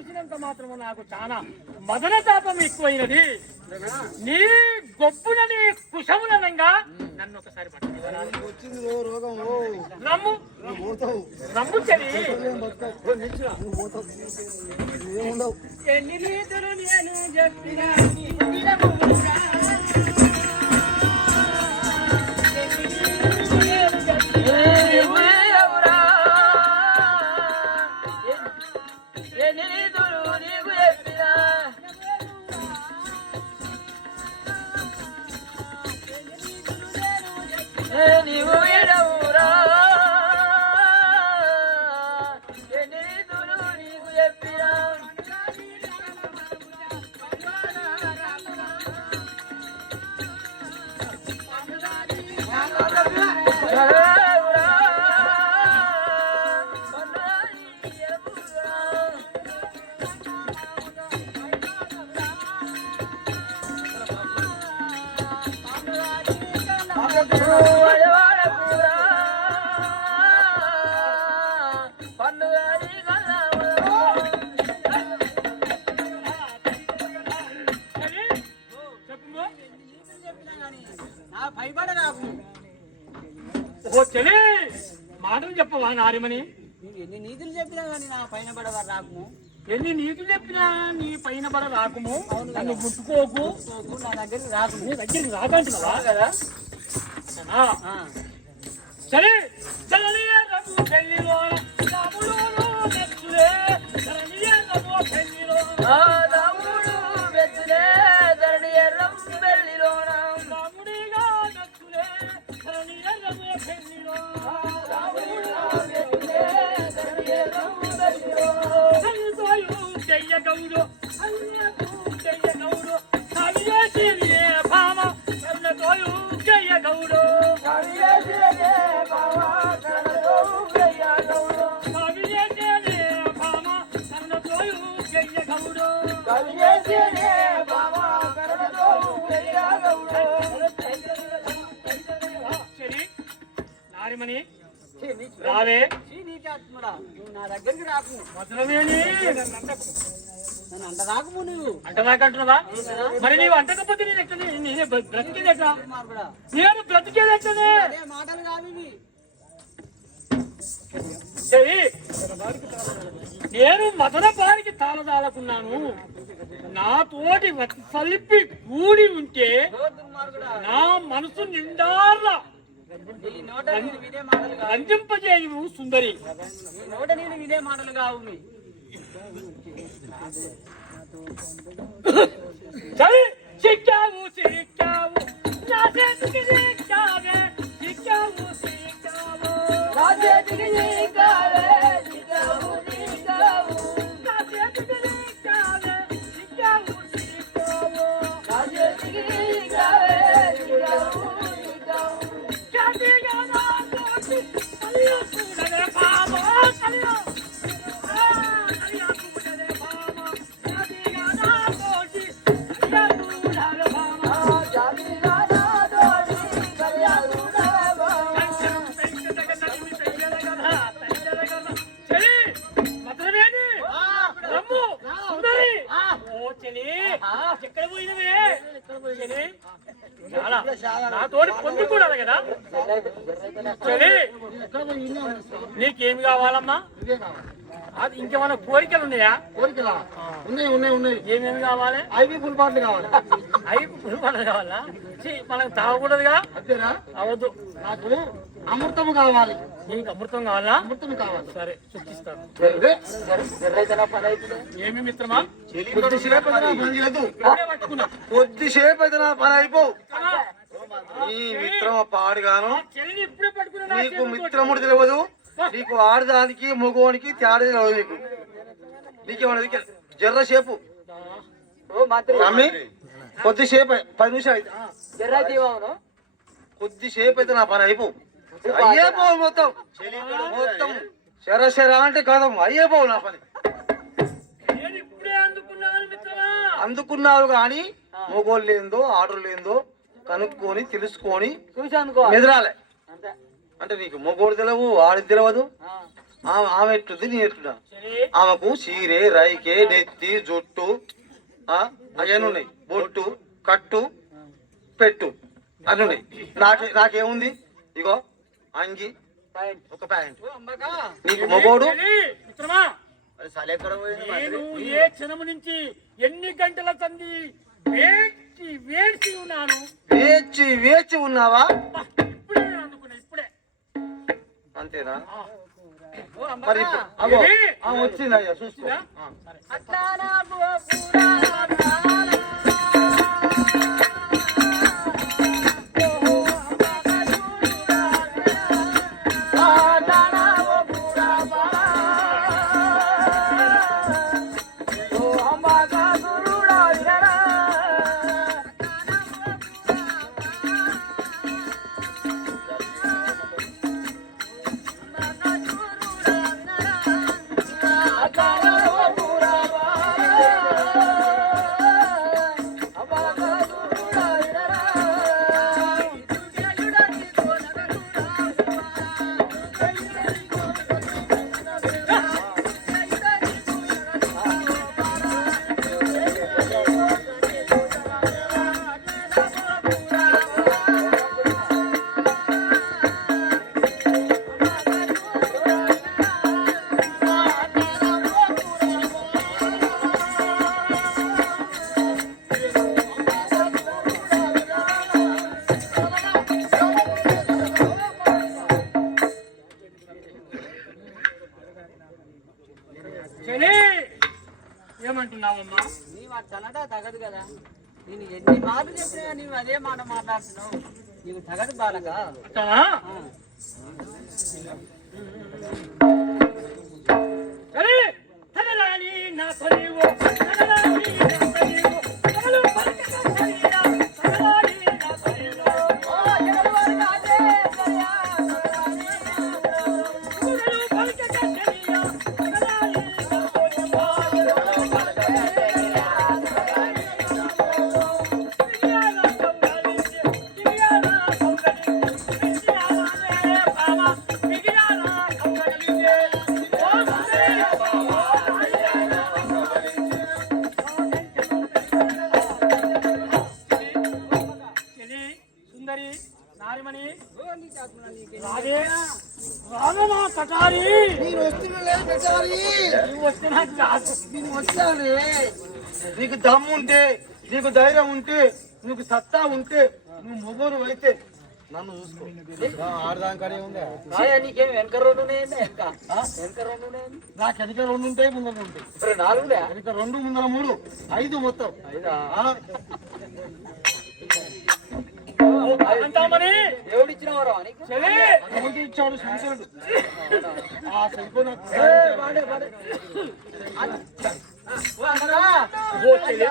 చూసినంత మాత్రము నాకు చాలా మదన తాపం ఎక్కువైనది. నీ గొప్పునని కుశములనంగా నన్ను ఒకసారి రమ్ము రమ్ము చలి ఎన్ని నీతులు నేను చెప్పిన మాటలు చెప్పవా నారిమని? ఎన్ని నీతులు చెప్పినా కానీ నా పైన పడవ రాకుము. ఎన్ని నీతులు చెప్పినా నీ పైన పడ రాకుము. నన్ను ముట్టుకోకు, నా దగ్గరికి రాకుము. నీ దగ్గరికి రాకంటున్నావా కదా? సరే గౌడు గౌడు భామ జయ గౌడు నారిమణి రావే. నా దగ్గరికి రాకు. మధురమేని నన్ను అంట రాకుము. నువ్వు అంట రాకంటున్నావా? మరి నీవు అంటకపోతే నేను ఎక్కడ నేనే బ్రతికేదట? నేను బ్రతికేదట్టనే మాటలు కాదు ఇవి. నేను మదన బారికి తాళదాలకున్నాను. నాతోటి సలిపి కూడి ఉంటే నా మనసు నిండార్లా రంజింపజేయము సుందరి. నోట నేను వినే మాటలు కావు. చిక్కావు చిక్కావు నా చేతికి చిక్కావే, చిక్కావు చిక్కావు నా చేతికి చిక్కావే, చిక్కావు చిక్కావు నా చేతికి చిక్కావే, చిక్కావు చిక్కావు నా చేతికి చిక్కావే, చిక్కావు చిక్కావు చాటిగా నా కోటి కలియో చూడలే బాబా కలియో ఎక్కడ పోయినవే? నాతోటి పొందుకూడదు కదా. నీకేమి కావాలమ్మా? అది ఇంకేమైనా కోరికలు ఉన్నాయా? కోరికలా? ఉన్నాయి. ఏమేమి కావాలి? ఐవి ఫుల్ బాటిల్ కావాలి. ఐవి ఫుల్ బాటిల్ కావాలా? మనకు తాగకూడదుగా. అంతేనా? అవద్దు. నాకు అమృతం కావాలి. నీకు అమృతం కావాలా? అమృతం కావాలి. సరే చూపిస్తాను. ఏమి మిత్రమా? కొద్దిసేపు అయితే నా పని అయిపోవు. ఈ మిత్రమ పాడుగాను. నీకు మిత్రముడు తెలియదు, నీకు ఆడదానికి మగవానికి తేడా తెలియదు. నీకేమన్నా జర్రసేపు కొద్దిసేపు 10 నిమిషాలు అయితే కొద్దిసేపు అయితే నా పని అయిపోవు. అయ్యేపోవు మొత్తం శర అంటే కదం అయ్యేపోవు నా పని. అందుకున్నారు కానీ మగోళ్ళు లేదో ఆర్డర్ లేదో కనుక్కొని తెలుసుకొని ఎదురాలే. అంటే నీకు మగోడు తెలియవు ఆడి తెలియదు, ఆమె ఎట్లుంది నేను ఎట్లున్నా సరే ఆమెకు చీరే రైకే నెత్తి జుట్టు అవన్నీ ఉన్నాయి బొట్టు కట్టు పెట్టు అన్నీ ఉన్నాయి నాకేముంది ఇగో అంగి ఒక ప్యాంట్ నీకు మొగోడు చెలి, మిత్రమా నేను ఏ క్షణము నుంచి ఎన్ని గంటల సంది వేచి ఉన్నాను. వేచి ఉన్నావా? ఇప్పుడే అనుకున్నా ఇప్పుడే. అంతేనా? మరి ఇప్పుడు అగో వచ్చింది అయ్యా చూసుకో. ఏమంటున్నావమ్మా? నీవు అట్లా తగదు కదా. నేను ఎన్ని మాటలు చెప్పినా నీవు అదే మాట మాట్లాడుతున్నావు. నీకు తగదు బాలక. సరే తనరాని నా పనివో తనరాని నా పనివో తనలు పలకక సరిరా తనరాని నా పనివో ఓ జగలు వర్గాదే సరియా తనరాని పలకక సరిరా తనరాని నా పనివో తనలు పలకక సరిరా తనరాని నా పనివో దియానా సంగలి దియానా సంగలి దియానా బామా దియానా సంగలి ఓ సుందరి నారిమణి రాధే రాధనా కటారి నేను వస్తున్నా కాదు నేను వస్తానే. నీకు దమ్ము ఉంటే నీకు ధైర్యం ఉంటే నీకు సత్తా ఉంటే నువ్వు మొగోరు అయితే నన్ను చూసుకో. ఆడదానికనే ఉందా? నీకేం వెనక రెండు ఉన్నాయండి? వెనక రెండు ఉన్నాయండి. నాకు వెనక 2 ఉంటాయి ముందర ఉంటాయి. ఇప్పుడు 4 వెనక 2 ముందర 3 5 మొత్తం. అంటామని దేవుడు ఇచ్చిన వారు నీకు చెలి భగవంతుడు ఇచ్చాడు శంకరుడు. ఆ శంకరుడు నాకు ఓ చెలి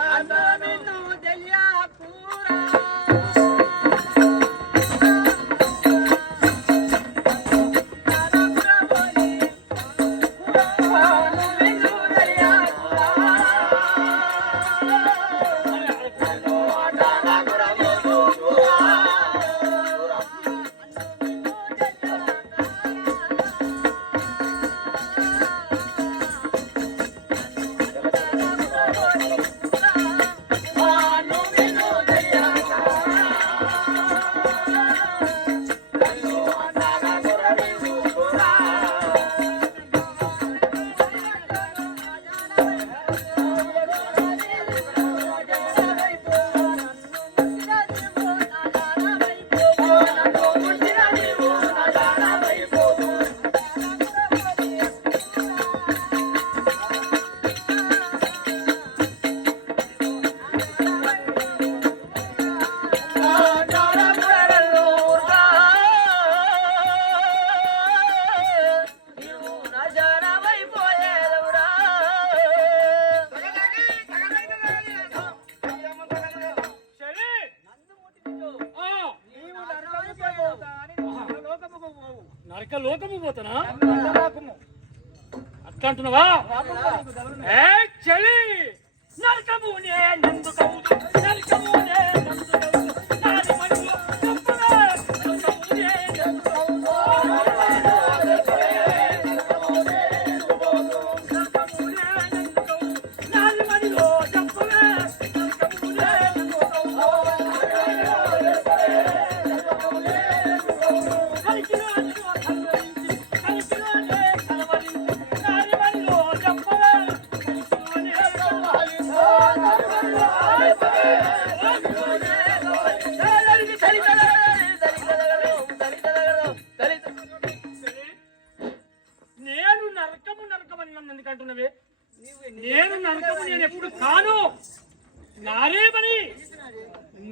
నరక లోకము పోతానా అట్లా అంటున్నావా? చలి నరకము నందుకవుదు నరకము నందుకవుదు నాది మనలో తప్పుగా నరకము నందుకవుదు నన్ను ఎందుకంటున్నవే? నీవు ఎన్ని నేను నరకము నేను ఎప్పుడు కాను. నారేమని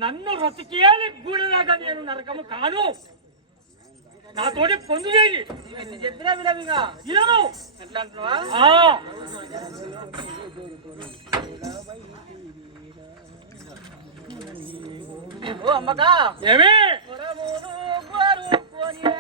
నన్ను రతికేయాలి గూడలాగా నేను నరకము కాను. నాతోటి పొందు చేయి. నీవు ఎన్ని చెప్పినా వినవిగా ఇలాను ఎట్లా అంటున్నావా? ఓ అమ్మకా ఏమి వరమును కోరుకోనియా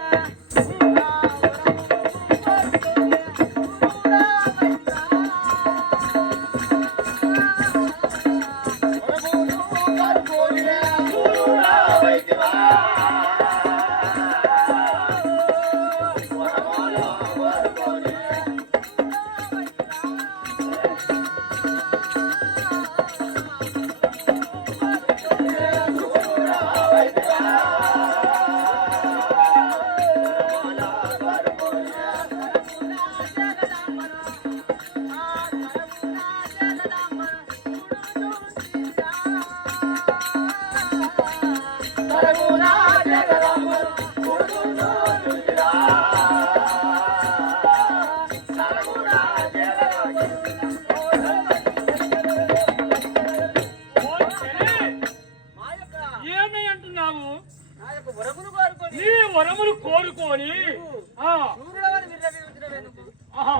ఏమి అంటున్నావు? నా యొక్క వరమును కోరుకొని నీ వరములు కోరుకొని సూర్యుడవని విర్రవీగుతున్నవే నువ్వు. ఆహా,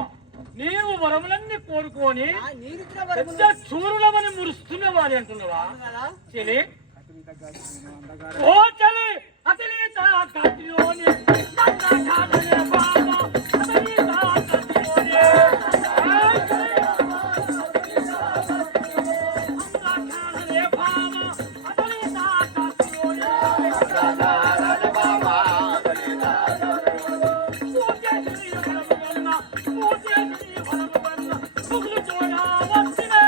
నీవు వరములన్నీ కోరుకొని నీరిచ్చిన వరములు పెద్ద చూరులమని మురుస్తున్న వారి అంటున్నావా? కదా చెలి ఓ చెలి అతని తాకట్లోని నన్న కాదనే బాబా అతని తాకట్లోని కాదనే బాబా అతని తాకట్లోని పూజేసి వరమువన్న పూజేసి వరమువన్న ముగ్గులు చూడా వచ్చినే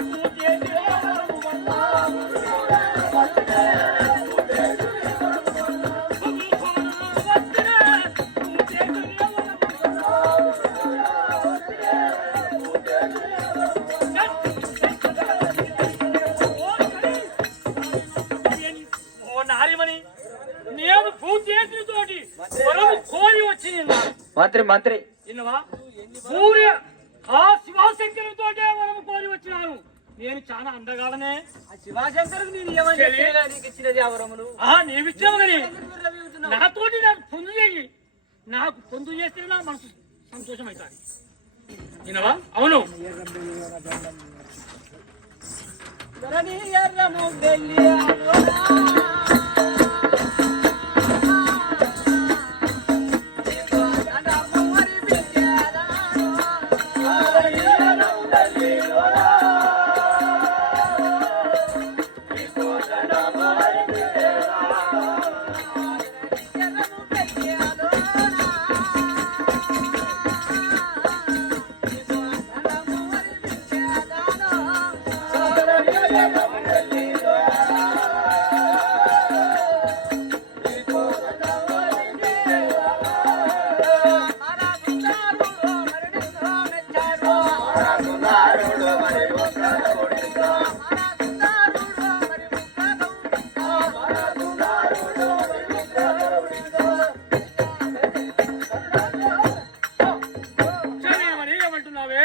పూజేసి వరమువన్న ఓ నారిమణి, నేను పూజ చేసిన తోటి వరము కోరి వచ్చి మంత్రి విన్నవా? సూర్య ఆ శివశంకరుతో వరము కోరి వచ్చినాను. నేను చాలా అందగాడనే. ఆ శివశంకరుడు నేను ఏమని చెప్పినా నీకు ఇచ్చినది ఆ వరములు నీవిచ్చావు కానీ ఎందుకు విర్రవీగుతున్నావు? నాతోటి నాకు పొందు చేయి. నాకు పొందు చేస్తే నా మనసు సంతోషం అవుతుంది. వినవా? అవును. ధరణి ఎర్రము వెళ్ళి ఆడోనా. నీకు అన్నము మరి బిడ్డలారా. ధరణి ఎర్రము వెళ్ళి ఆడోనా. నీకు అన్నము మరి బిడ్డలారా. ధరణి ఎర్రము వెళ్ళి ఆడోనా. నీకు అన్నము మరి బిడ్డలారా. ధరణి ఎర్రము వెళ్ళి సరే, మరి ఏమంటున్నావే?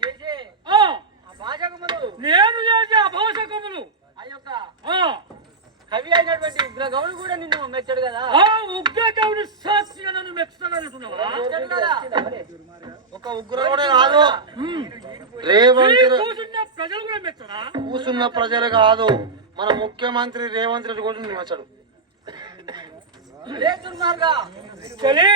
చేసే ఆ, ఆ భాషకములు నేను చేసే అభాషకములు ఆ యొక్క ఆ, కవి అయినటువంటి ఉగ్రగౌడు కూడా నిన్ను మెచ్చాడు కదా ఆ ఉగ్రకవుని సాక్షిగా నన్ను మెచ్చుతానంటున్నావా? మెచ్చాడు కదా ఒక ఉగ్రవాడే కాదు, రేవంత్ కూర్చున్న ప్రజలు కూడా మెచ్చరా? కూసున్న ప్రజలు కాదు, మన ముఖ్యమంత్రి రేవంత్ రెడ్డి కూడా నిలవచ్చాడు. రే దుర్మార్గా చలి